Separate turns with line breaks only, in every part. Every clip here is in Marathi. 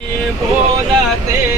બોલતે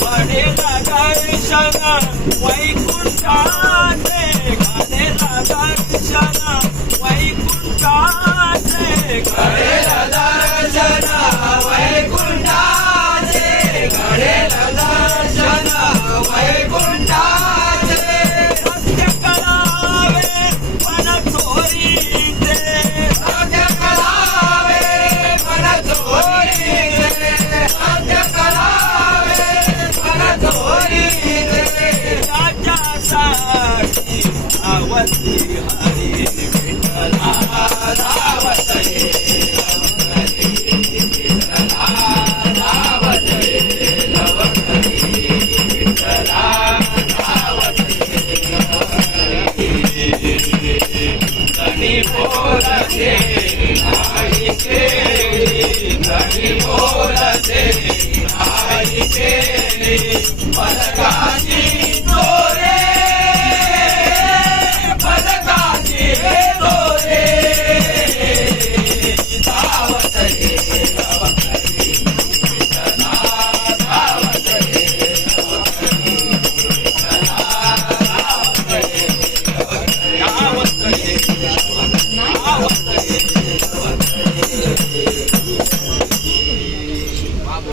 पडेला दर्शन वैकुंठाचे घालेला